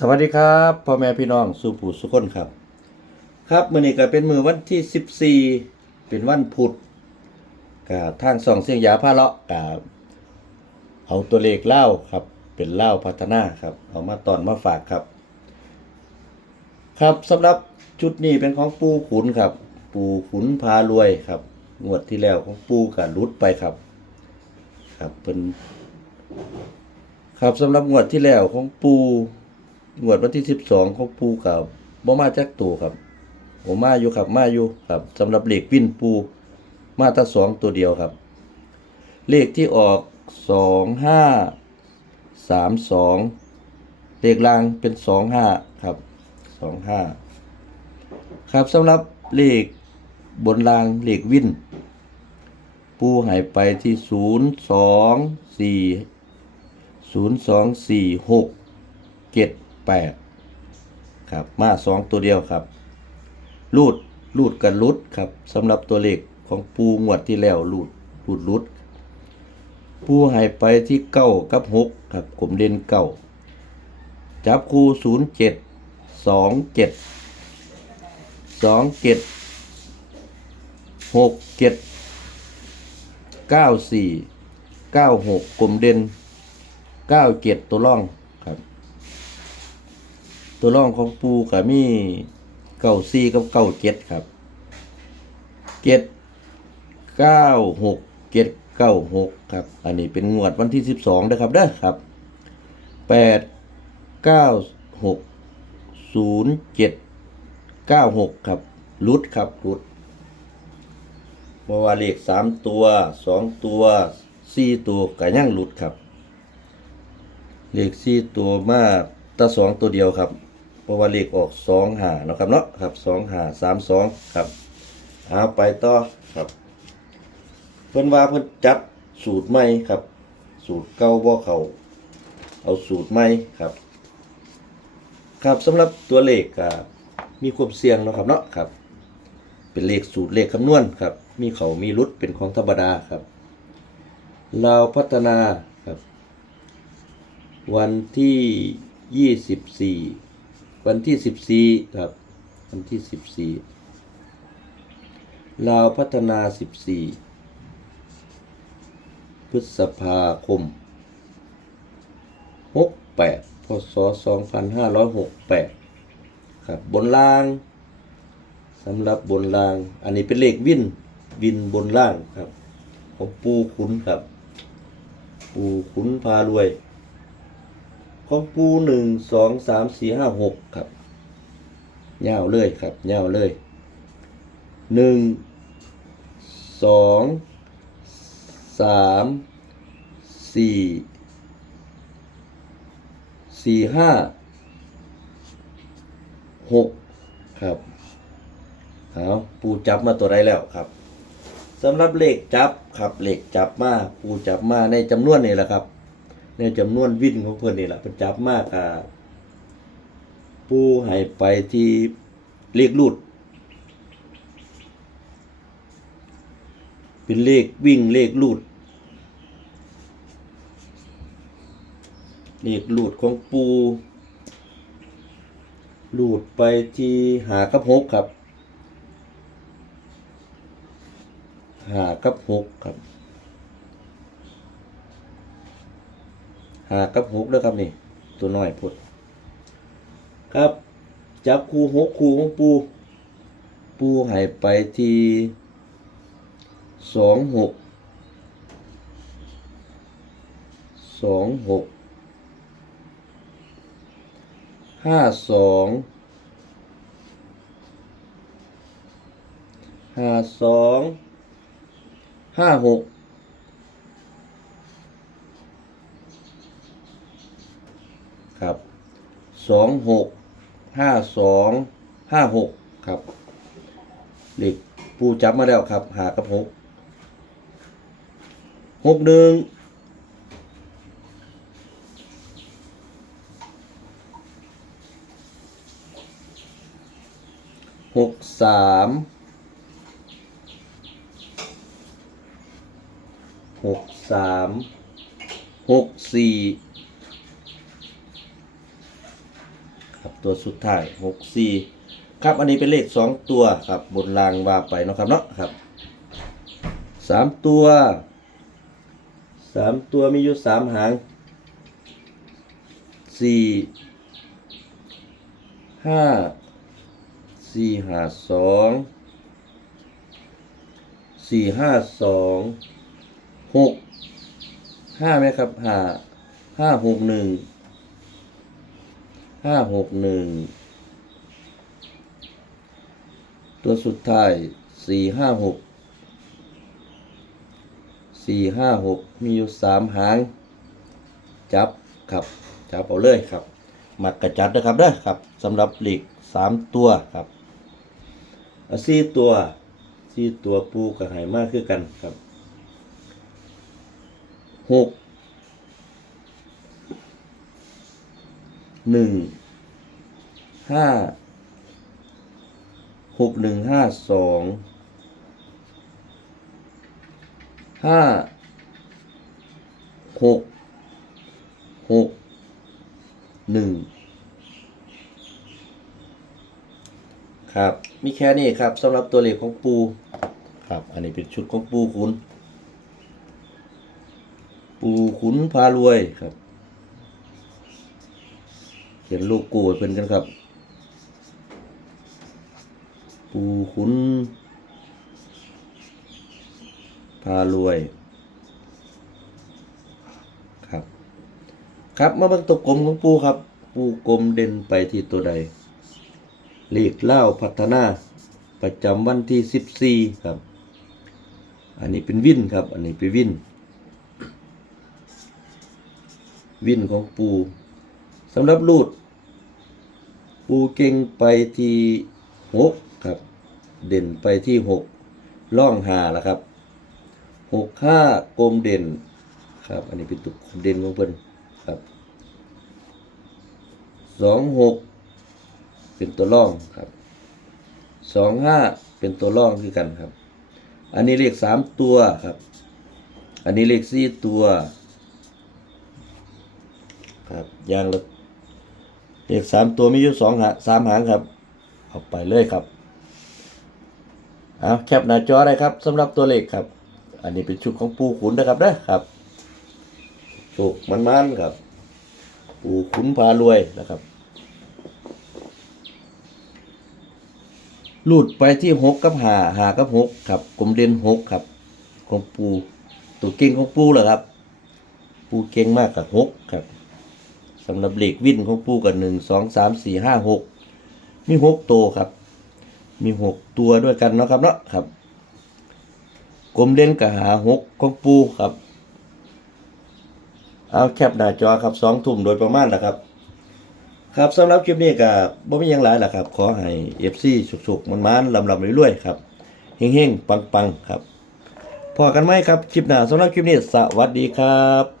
สวัสดีครับพ่อแม่พี่น้องสู่ผู้สุขคนครับ ครับมื้อนี้ก็เป็นมือวันที่ 14 เป็นวันพุธกับทางสองเสียงยาพาเลาะกับเอาตัวเลขเล่าครับ เป็นเล่าพัฒนาครับ เอามาตอนมาฝากครับ ครับสำหรับชุดนี้เป็นของปูขุนครับ ปูขุนพารวยครับงวดที่แล้วของปูกับรุดไปครับ ครับเป็นครับสำหรับงวดที่แล้วของปู งวดวันที่สิบสองของปูกับบ่มาจักตัวครับผมมาอยู่ครับมาอยู่ครับสำหรับเลขวินปูมาแตั้งสองตัวเดียวครับ เลขที่ออกสองห้าสามสองเลขล่างเป็นสองห้าครับสองห้าครับสำหรับเลขบนรางเลขวิน ปูหายไปที่ศูนย์สองสี่ศูนย์สองสี่หกเจ็ด แปดครับมาสองตัวเดียวครับรูดรูดกันรุดครับสำหรับตัวเลขของปูงวดที่แล้วรูดรูดรุดปูหายไปที่เก้ากับหกครับผมเด่นเก้าจับคูศูนย์เจ็ดสองเจ็ดสองเจ็ดหกเจ็ดเก้าสี่เก้าหกกลมเด่นเก้าเจ็ดตัวร่อง ตัวร่องของปูกับมีเก้าสี่กับเก้าเจ็ดครับเจ็ดเก้าหกเจ็ดเก้าหกครับ อันนี้เป็นงวดวันที่สิบสองนะครับเด้อครับแปดเก้าหกศูนย์เจ็ดเก้าหกครับรุดครับรุดเพราะว่าเลขสามตัวสองตัวสี่ตัวก็ยังรุดครับ เลขสี่ตัวมาแตาสองตัวเดียวครับ เพราะว่าเลขออกสองหาเนาะครับเนาะครับสองหาสามสองครับเอาไปต่อครับ เพิ่นว่าเพิ่นจัดสูตรใหม่ครับ สูตรเก่าบ่เขาเอาสูตรใหม่ครับ ครับสำหรับตัวเลขก็มีความเสี่ยงเนาะครับเนาะครับ เป็นเลขสูตรเลขคำนวณครับ มีเขามีรุดเป็นของธรรมดาครับเราพัฒนาครับ วันที่ยี่สิบสี่ วันที่สิบสี่ครับ วันที่สิบสี่ลาวพัฒนาสิบสี่พฤษภาคมหกแปดพศสองพันห้าร้อยหกแปดครับบนล่างสำหรับบนล่าง อันนี้เป็นเลขวินวินบนล่างครับ ของปูขุนครับ ปูขุนพารวย ของปูหนึ่งสองสามสี่ห้าหกครับยาวเลยครับยาวเลยหนึ่งสองสามสี่สี่ห้าหกครับเอาปูจับมาตัวใดแล้วครับสำหรับเลขจับครับเลขจับมาปูจับมาในจำนวนนี่แหละครับ ในจำนวนวินของเพื่อนนี่แหละเป็นจับมากอะปูให้ไปที่เลขรูด เป็นเลขวิ่งเลขรูด เลขรูดของปูรูดไปที่หากับหกครับหากับหกครับ หากับหกเด้อครับนี่ ตัวน้อยพดครับ จับคูหกคูของปู ปูหายไปที่สองหกสองหกห้าสองห้าสองห้าหก ครับ สองหกห้าสองห้าหกครับเลขปูจับมาแล้วครับ หากับหกหกหนึ่งหกสามหกสามหกสี่ ตัวสุดท้ายหกสี่ครับอันนี้เป็นเลขสองตัวครับบนรางว่าไปเนาะครับเนาะครับสามตัวสามตัวมีอยู่สามหางสี่ห้าสี่ห้าสองสี่ห้าสองหกห้าไหมครับห้าห้าหกหนึ่ง ห้าหกหนึ่งตัวสุดท้ายสี่ห้าหกสี่ห้าหกมีอยู่สามหาง จับครับ จับเอาเลยครับหมักกระจัดนะครับเด้อครับสำหรับหลีกสามตัวครับสี่ตัวสี่ตัวปูกับไหมากคือกันครับหก หนึ่งห้าหกหนึ่งห้าสองห้าหกหกหนึ่งครับ มีแค่นี้ครับสำหรับตัวเลขของปูครับ อันนี้เป็นชุดของปูขุน ปูขุนพารวยครับ เขียนลูกกูเพิ่นกันครับ ปูขุน พารวย ครับ ครับมาเบิ่งตัวกลมของปูครับ ปูกลมเด่นไปที่ตัวใดเลขเล่าพัฒนาประจำวันที่ 14 ครับ อันนี้เป็นวินครับ อันนี้เป็นวิน วินของปูำหรับรูด ปูเก่งไปที่หกครับ เด่นไปที่หกล่องหาแล้วครับหกห้ากลมเด่นครับ อันนี้เป็นตัวกลมเด่นของเพิ่นครับสองหกเป็นตัวล่องครับสองห้าเป็นตัวล่องคือกันครับ อันนี้เลขสามตัวครับ อันนี้เลขสี่ตัว ครับยางละ เลขสามตัวมีอยู่สองหางสามหางครับเอาไปเลยครับเอาแคปหน้าจอได้ครับสำหรับตัวเลขครับ อันนี้เป็นชุดของปูขุนนะครับเด้อครับสุกมันๆครับ ปูขุนพารวยนะครับลูดไปที่หกกับหาหากับหกครับกลมเด่นหกครับของปูตัวเก่งของปูเหรอครับ ปูเก่งมากกับหกครับ สำหรับเหล็กวินของปูกับหนึ่งสองสามสี่ห้าหกมีหกตัวครับ มีหกตัวด้วยกันเนาะครับเนาะครับกลมเด่นกับหาหกของปูครับ เอาแคปหน้าจอครับสองทุ่มโดยประมาณนะครับ ครับสำหรับคลิปนี้ก็บ่มีหยังหลายล่ะครับ ขอให้ FC สุกๆมันๆลำๆรวยๆครับเฮงๆปังๆครับพอกันไหมครับ คลิปหน้าสำหรับคลิปนี้ สวัสดีครับ